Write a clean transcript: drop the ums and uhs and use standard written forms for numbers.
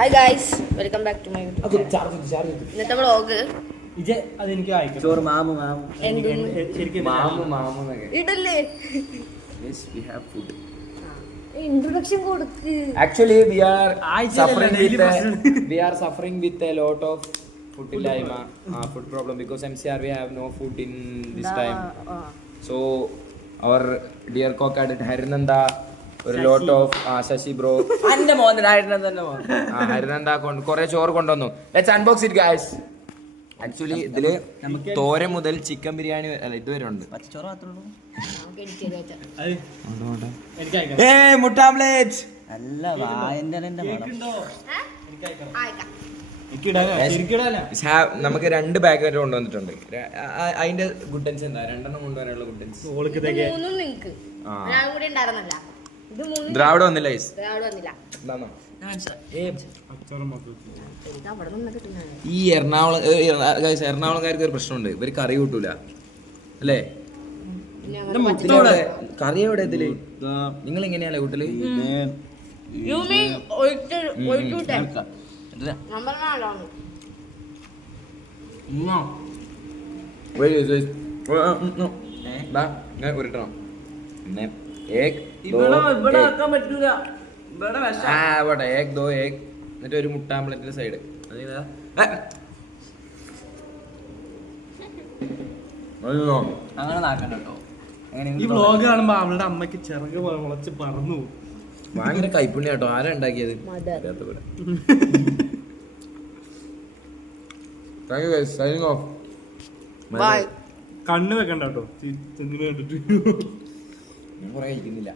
Hi guys, welcome back to my YouTube channel. ഇന്നത്തെ vlog ചോറ് മാമു മാമു ഇടല്ലേ food. ഇൻട്രൊഡക്ഷൻ കൊടുക്ക്. Actually, we are suffering with a lot of food dilemma, food problem because MCR we have no food in this time. So our dear cook at Harinanda, a lot of Shashi bro. അന്റെ മോനെ തന്നെ Harinanda കുറെ ചോറ് കൊണ്ടുവന്നു. Let's unbox it guys. Actually ഇതില് തോരൻ മുതൽ chicken biryani ഇതുവരെ ഉണ്ട്. പച്ചച്ചോറ് മാത്രമേ ഉള്ളൂ. മുട്ട ആംപ്ലേറ്റ് നല്ല വായന്റെ നമുക്ക് 2 ബാഗ് വരെ കൊണ്ടുവന്നിട്ടുണ്ട്. അതിന്റെ ഗുഡൻസ് എന്താ? 2 കൊണ്ടുവരാനുള്ള ഗുഡൻസ്. ദ്രാവിഡ വന്നില്ല ഈ എറണാകുളംകാർക്ക് ഒരു പ്രശ്നമുണ്ട്, ഇവര് കറി കൂട്ടൂല അല്ലേ? കറി എവിടെ ഇതില്? നിങ്ങൾ എങ്ങനെയല്ലേ കൂട്ടല്? ഉരുട്ടണം. എഗ് ദോ എഗ്, എന്നിട്ട് ഒരു മുട്ട ആംപ്ലേറ്റിന്റെ സൈഡ്. അങ്ങനെ നാക്കണ്ട കേട്ടോ. ഈ വ്ലോഗ് കാണുമ്പോ അവളുടെ അമ്മക്ക് ചിറക് മുളച്ച് പറന്നു. ഭയങ്കര കൈപ്പുണ്യ കേട്ടോ. ആരാ ഉണ്ടാക്കിയത്? കണ്ണ് വെക്കണ്ട കേട്ടോ. ഞാൻ കുറെ കഴിക്കുന്നില്ല.